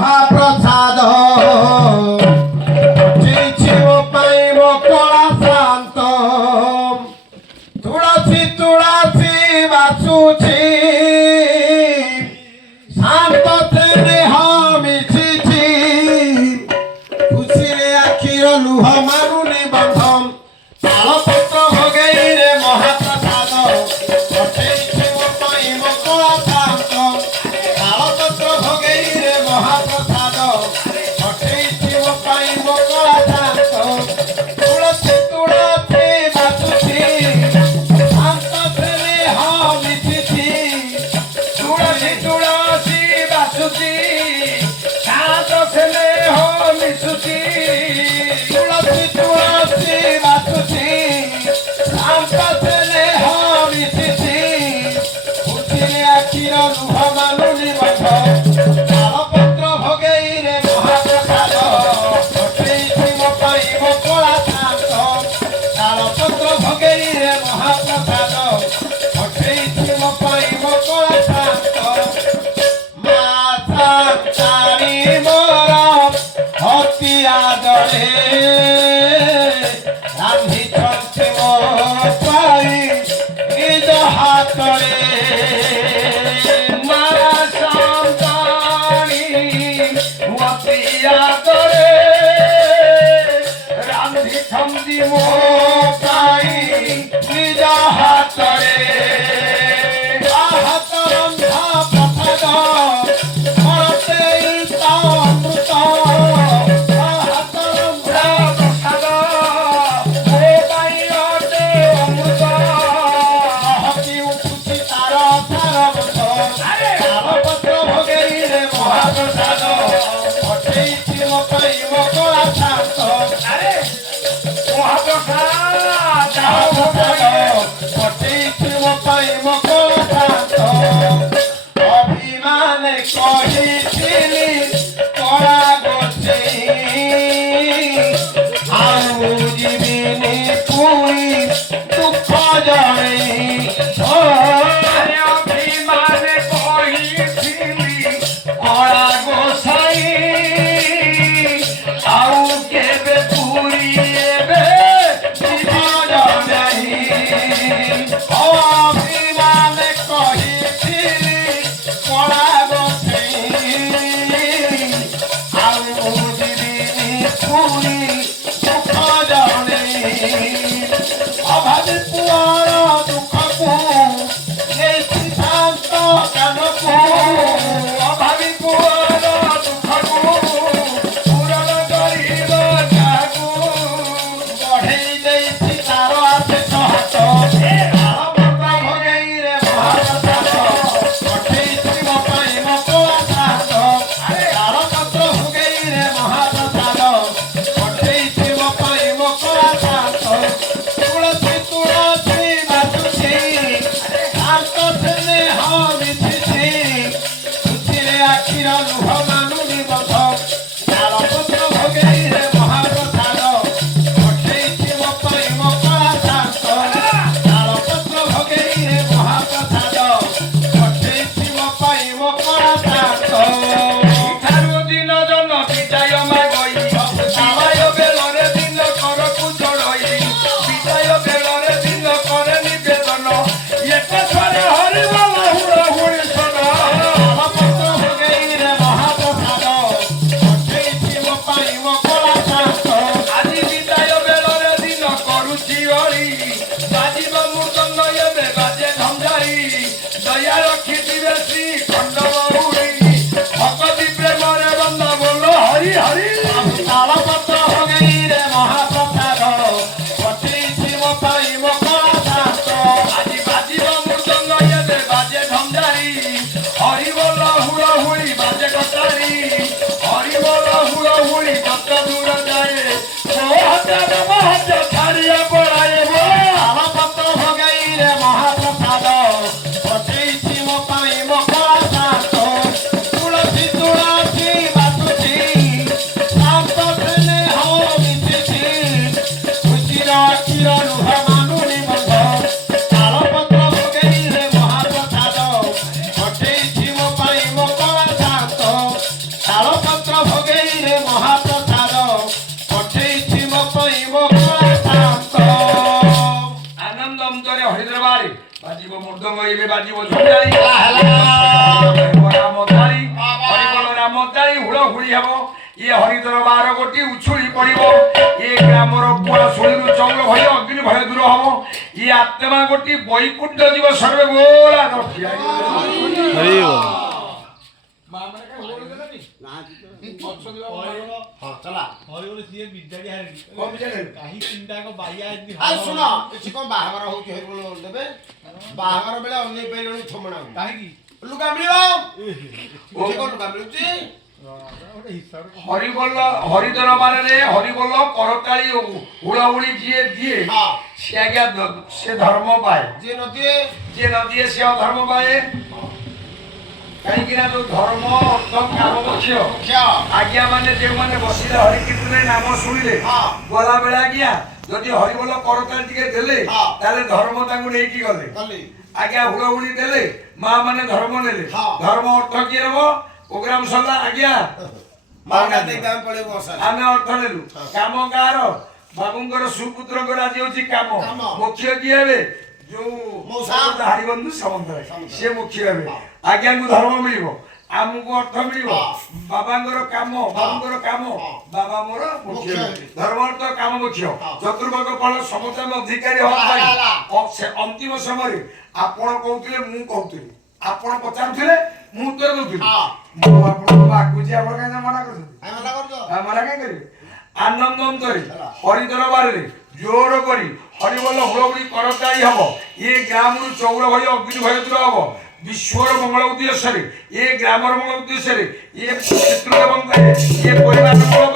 মহাপ্রসাদ ছিব পাইব কলা শান্ত তুলসী তুলসী বাসুছি শান্ত স্নেহ মিশিছি খুশিরে আখির লুহ মারুনি বন্ধম তালপত্র ভোগেইরে মহাপ্রসাদ ছিব পাইব কলা শান্ত তালপত্র ভোগেইরে মহাপ্রসাদ ছিব পাইব কলা শান্ত তুলসী তুলসী বাসুছি শান্ত স্নেহ মিশিছি তুলসী তুলসী বাসুছি শান্ত স্নেহ মিশুছি তুলসী তুলসী বাসুছি শান্ত স্নেহ মিশিছি খুশিরে আখির লুহ মানুনি বন্ধ তালপত্র ভোগেইরে মহাপ্রসাদ ছিব পাইব কলা শান্ত তালপত্র ভোগেইরে মহাপ্রসাদ ছিব পাইব কলা শান্ত মাথা চারি মোর অতি আদরে রান্ধিଛନ୍ତି ମୋ ପାଇଁ ନିଜ ହାତରେ ମା ସନ୍ତାଣୀ ଅତି ଆଦରେ ରାନ୍ଧିଛନ୍ତି ମୋ ପାଇଁ ନିଜ ହାତରେ ହାତ ରନ୍ଧା ପ୍ରସାଦ ମତେ ଅମୃତ ହାତ ରନ୍ଧା ପ୍ରସାଦ ମୋ ପାଇଁ ଅଟେ ଅମୃତ ହକି ଉଠୁଛି ତାର ତାର ବନ୍ଧ ତାଳପତ୍ର ଭୋଗେଇରେ ମହାପ୍ରସାଦ ପଠେଇଛି ମୋ ପାଇଁ ମୋ କଳା ଶାନ୍ତ ମହାପ୍ରସାଦ ପଠେଇଛି ମୋ ପାଇଁ ମୋ କଳା ଶାନ୍ତ ଅଭିମାନେ କହିଥିଲି କଳା ଗୋଛେଇ ଆଉ ଯିବିନି ପୁଣି ଦୁଃଖ ଜଣେଇ ଅଭିମାନେ କହିଥିଲି କଳା ଗୋସାଇ ଆଉ କେବେ ପୁରୀ ଏବେ ଯିବ ଜଣେଇ ବେଲପତ୍ର ଭଗେଇରେ ମହାପ୍ରସାଦ ପଠେଇଛି ମୋ ପାଇଁ ମୋ କଳାକାନ୍ତ। ଆନନ୍ଦ ଅନ୍ତରେ ହରିଦ୍ରବାରେ ବାଜିବ ମୃଦଙ୍ଗ ଏବେ ବାଜିବ ଝୁଞ୍ଜାଳି ରାମ ତାଳି ହରିବୋଲ ରାମ ତାଳି ହୁଳହୁଳି ହେବ। ଇଏ ହରିଦ୍ରବାର ଗୋଟି ଉଛୁଳି ପଡ଼ିବ। ଏ ଗ୍ରାମର ପୁଅ ଶୁଣିରୁ ଚଉଳ ଭୟ ଅଗ୍ନି ଭୟ ଦୂର ହବ। ଇଏ ଆତ୍ମା ଗୋଟି ବୈକୁଣ୍ଠ ଯିବ ସର୍ବେ ବୋଲା ରଖିଆ। ବାହାଘର ହଉଛି ଦେବେ ବାହାଘର ବେଳେ ଅନେକ ପାଇଲଣି ଛମଣା କାହିଁକି ଲୁଗା ମିଳିବ ଲୁଗା ମିଳୁଛି। ହରିବୋଲ ହରିଦରବାରରେ ହରିବୋଲ କରତାଳି ହୁଳହୁଳି ଯିଏ ଦିଏ ସେ ଆଜ୍ଞା ସେ ଧର୍ମ ପାଏ। ଯିଏ ନ ଦିଏ ସେ ଅଧର୍ମ ପାଏ। କାହିଁକି ନା ଯୋଉ ଧର୍ମ ଅର୍ଥ କାମ ମୁଖ୍ୟ ଆଜ୍ଞା ମାନେ ଯେଉଁମାନେ ବସିଲେ ହରିକୀର୍ତ୍ତନରେ ନାମ ଶୁଣିଲେ ଗଲାବେଳେ ଆଜ୍ଞା ଯଦି ହରିବୋଲ କରତାଳି ଟିକେ ଦେଲେ ତାହେଲେ ଧର୍ମ ତାଙ୍କୁ ନେଇକି ଗଲେ। ଆଜ୍ଞା ହୁଳହୁଳି ଦେଲେ ମା ମାନେ ଧର୍ମ ନେଲେ। ଧର୍ମ ଅର୍ଥ କିଏ ନେବ? ପ୍ରୋଗ୍ରାମ ସରିଲା ଆଜ୍ଞା ଆମେ ଅର୍ଥ ନେଲୁ। କାମ ଗାଁର ବାବୁଙ୍କର ସୁପୁତ୍ରଙ୍କର ଆଜି ହଉଛି କାମ। ମୁଖ୍ୟ କିଏ ହେବେ? ଯୋଉ ହରିବନ୍ଧୁ ସାମନ୍ତ ସିଏ ମୁଖ୍ୟ ହେବେ। ଆଜ୍ଞାଙ୍କୁ ଧର୍ମ ମିଳିବ ଆମକୁ ଅର୍ଥ ମିଳିବ। ବାବାଙ୍କର କାମ ବାବୁଙ୍କର କାମ ବାବା ମୋର ମୁଖ୍ୟ ଧର୍ମ ଅର୍ଥ କାମ ମୁଖ୍ୟ। ଚତୁର୍ଭୁଜ ଫଳ ସମସ୍ତେ ଅଧିକାରୀ ହବା ପାଇଁ ଅନ୍ତିମ ସମୟରେ ଆପଣ କହୁଥିଲେ ମୁଁ କହୁଥିଲି ଆପଣ ପଚାରୁଥିଲେ ମୁଁ ଉତ୍ତର ଦଉଥିଲି। ମୁଁ ଆପଣଙ୍କୁ ମାଗୁଛି ଆପଣ କାହିଁକି ମନା କରୁଛନ୍ତି? ମନା କାହିଁ କରିବେ? ଆନନ୍ଦ ଅନ୍ତରେ ହରିଦରବାରରେ ଜୋର କରି ହରିବୋଲ ହୁଳହୁଳି କରତାଳି ହବ। ଏ ଗ୍ରାମରୁ ଚଉର ଭୟ ଅଗ୍ନି ଭୟ ଦୂର ହବ। ବିଶ୍ୱର ମଙ୍ଗଳ ଉଦ୍ଦେଶ୍ୟରେ ଏ ଗ୍ରାମର ମଙ୍ଗଳ ଉଦ୍ଦେଶ୍ୟରେ ଏ ପିତୃଦେବଙ୍କ ଏ ପରିବାର ମଙ୍ଗଳ